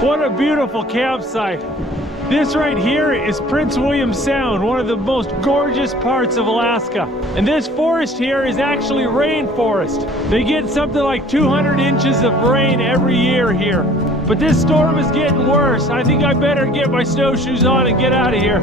What a beautiful campsite. This right here is Prince William Sound, one of the most gorgeous parts of Alaska. And this forest here is actually rainforest. They get something like 200 inches of rain every year here. But this storm is getting worse. I think I better get my snowshoes on and get out of here.